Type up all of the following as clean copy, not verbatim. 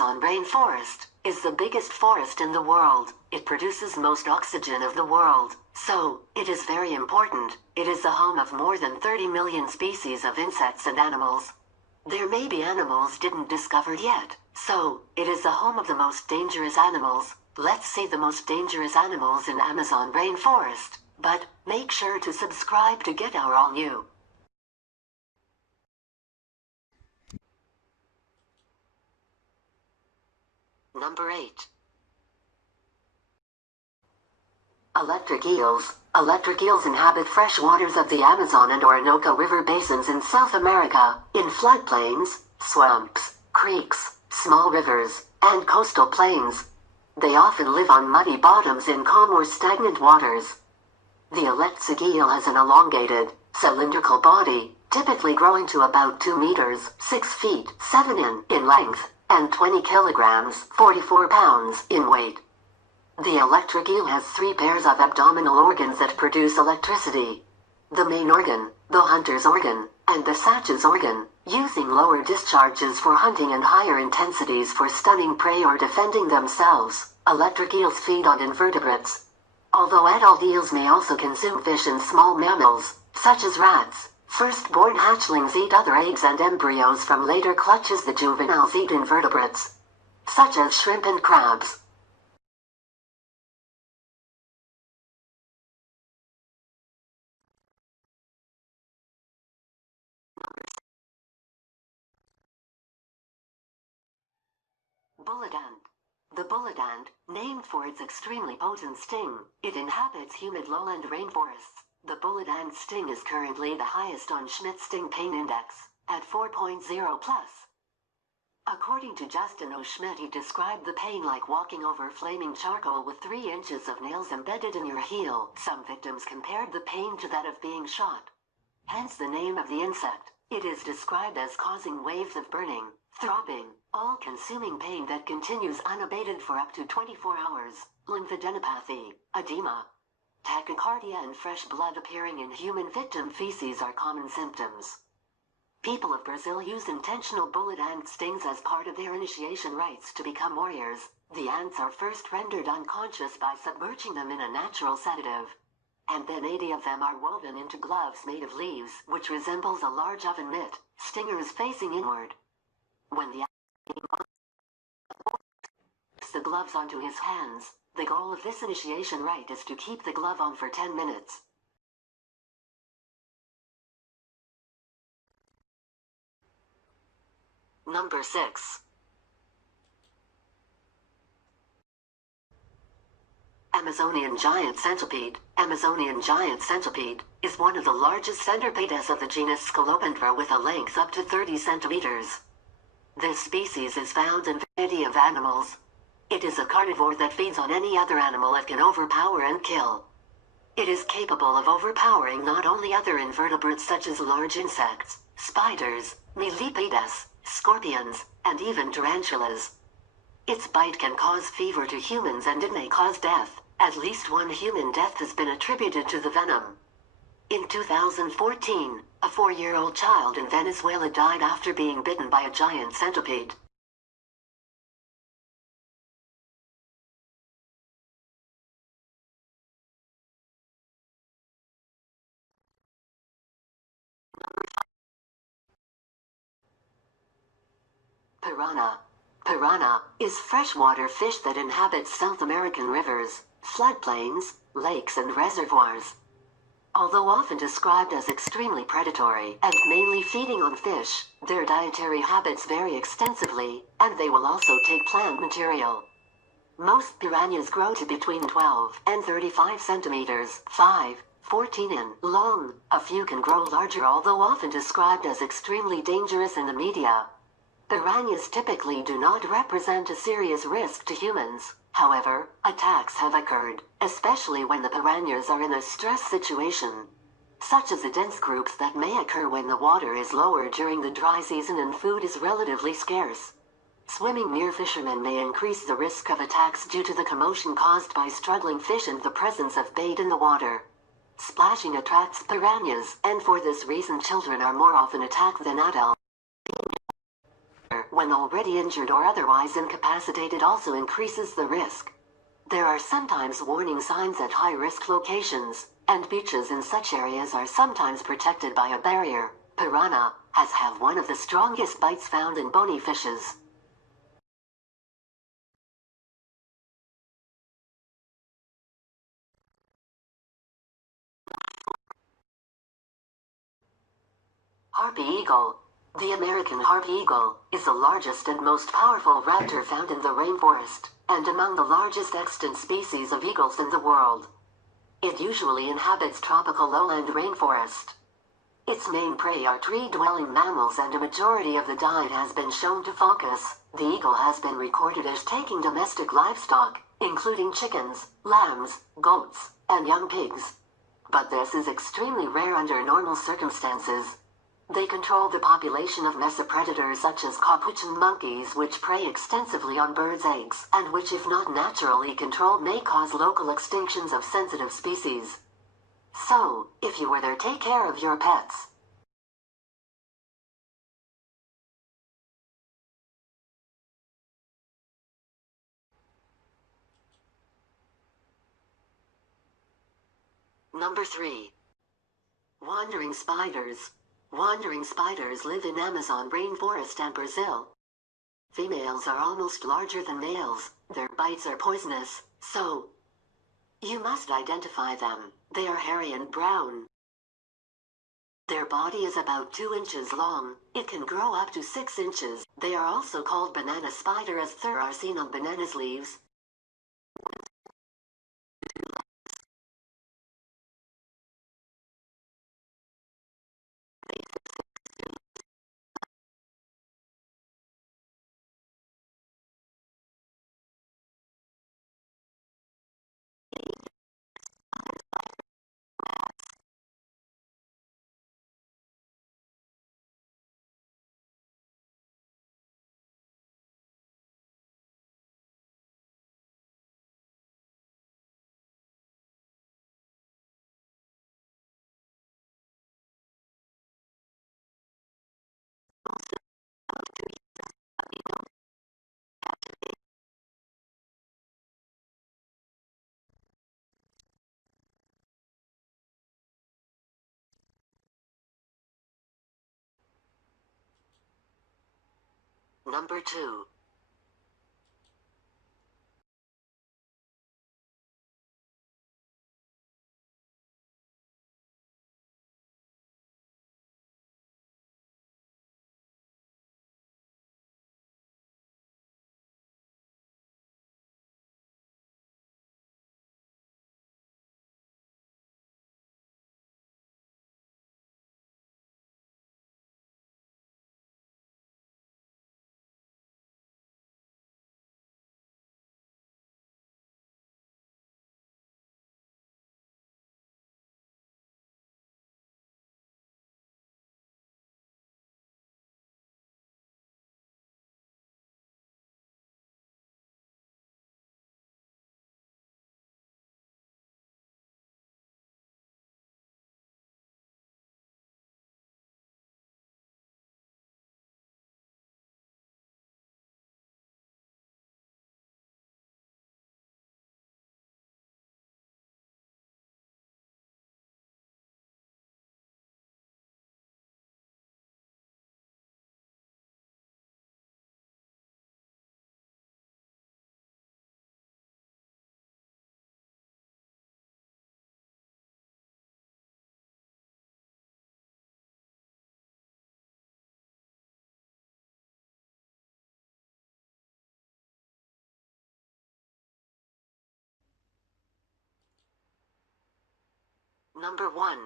Amazon rainforest is the biggest forest in the world. It produces most oxygen of the world, so it is very important. It is the home of more than 30 million species of insects and animals. There may be animals didn't discovered yet, so it is the home of the most dangerous animals. Let's see the most dangerous animals in Amazon rainforest, but make sure to subscribe to get our all new. Number 8. Electric eels. Electric eels inhabit fresh waters of the Amazon and Orinoco River basins in South America, in floodplains, swamps, creeks, small rivers, and coastal plains. They often live on muddy bottoms in calm or stagnant waters. The electric eel has an elongated, cylindrical body, typically growing to about 2 meters, 6 feet, 7 in length, and 20 kilograms, 44 pounds, in weight. The electric eel has 3 pairs of abdominal organs that produce electricity. The main organ, the hunter's organ, and the Sachs organ, using lower discharges for hunting and higher intensities for stunning prey or defending themselves. Electric eels feed on invertebrates. Although adult eels may also consume fish and small mammals, such as rats, first-born hatchlings eat other eggs and embryos from later clutches. The juveniles eat invertebrates, such as shrimp and crabs. Bullet ant. The bullet ant, named for its extremely potent sting, it inhabits humid lowland rainforests. The bullet ant's sting is currently the highest on Schmidt's sting pain index, at 4.0 plus. According to Justin O. Schmidt, he described the pain like walking over flaming charcoal with 3 inches of nails embedded in your heel. Some victims compared the pain to that of being shot. Hence the name of the insect. It is described as causing waves of burning, throbbing, all-consuming pain that continues unabated for up to 24 hours. Lymphadenopathy, edema, tachycardia and fresh blood appearing in human victim feces are common symptoms. People of Brazil use intentional bullet ant stings as part of their initiation rites to become warriors. The ants are first rendered unconscious by submerging them in a natural sedative, and then 80 of them are woven into gloves made of leaves, which resembles a large oven mitt, stingers facing inward. When the ant puts the gloves onto his hands, the goal of this initiation rite is to keep the glove on for 10 minutes. Number 6. Amazonian giant centipede. Amazonian giant centipede is one of the largest centipedes of the genus Scolopendra with a length up to 30 centimeters. This species is found in a variety of animals. It is a carnivore that feeds on any other animal it can overpower and kill. It is capable of overpowering not only other invertebrates such as large insects, spiders, millipedes, scorpions, and even tarantulas. Its bite can cause fever to humans and it may cause death. At least 1 human death has been attributed to the venom. In 2014, a 4-year-old child in Venezuela died after being bitten by a giant centipede. Piranha. Piranha is freshwater fish that inhabits South American rivers, floodplains, lakes and reservoirs. Although often described as extremely predatory and mainly feeding on fish, their dietary habits vary extensively, and they will also take plant material. Most piranhas grow to between 12 and 35 centimeters, 14 in long. A few can grow larger, although often described as extremely dangerous in the media. Piranhas typically do not represent a serious risk to humans. However, attacks have occurred, especially when the piranhas are in a stress situation, such as the dense groups that may occur when the water is lower during the dry season and food is relatively scarce. Swimming near fishermen may increase the risk of attacks due to the commotion caused by struggling fish and the presence of bait in the water. Splashing attracts piranhas, and for this reason children are more often attacked than adults. when already injured or otherwise incapacitated also increases the risk. There are sometimes warning signs at high-risk locations, and beaches in such areas are sometimes protected by a barrier. Piranha has have one of the strongest bites found in bony fishes. Harpy eagle. The American harpy eagle is the largest and most powerful raptor found in the rainforest, and among the largest extant species of eagles in the world. It usually inhabits tropical lowland rainforest. Its main prey are tree-dwelling mammals, and a majority of the diet has been shown to focus. The eagle has been recorded as taking domestic livestock, including chickens, lambs, goats, and young pigs. But this is extremely rare under normal circumstances. They control the population of mesopredators such as capuchin monkeys, which prey extensively on birds' eggs, and which, if not naturally controlled, may cause local extinctions of sensitive species. So, if you were there, take care of your pets. Number 3. Wandering spiders. Wandering spiders live in Amazon rainforest and Brazil. Females are almost larger than males. Their bites are poisonous, so you must identify them. They are hairy and brown. Their body is about 2 inches long. It can grow up to 6 inches. They are also called banana spider, as there are seen on bananas leaves. Number 2. Number 1.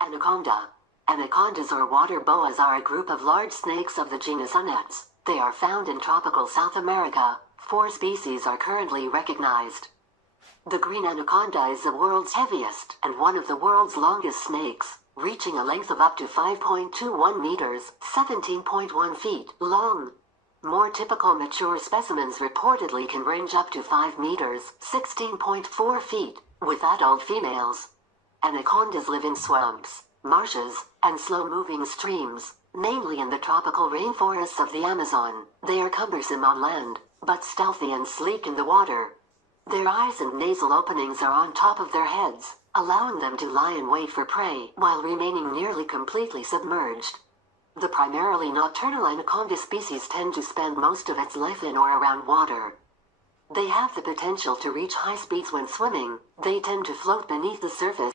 Anaconda. Anacondas or water boas are a group of large snakes of the genus Anax. They are found in tropical South America. 4 species are currently recognized. The green anaconda is the world's heaviest and one of the world's longest snakes, reaching a length of up to 5.21 meters, 17.1 feet, long. More typical mature specimens reportedly can range up to 5 meters, 16.4 feet, with adult females. Anacondas live in swamps, marshes, and slow-moving streams. mainly in the tropical rainforests of the Amazon. They are cumbersome on land, but stealthy and sleek in the water. Their eyes and nasal openings are on top of their heads, allowing them to lie in wait for prey while remaining nearly completely submerged. The primarily nocturnal anaconda species tend to spend most of its life in or around water. They have the potential to reach high speeds when swimming. They tend to float beneath the surface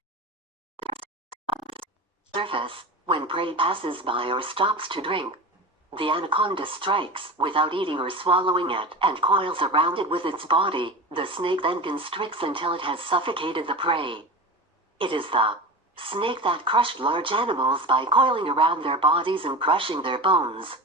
when prey passes by or stops to drink. The anaconda strikes without eating or swallowing it and coils around it with its body. The snake then constricts until it has suffocated the prey. It is the snake that crushed large animals by coiling around their bodies and crushing their bones.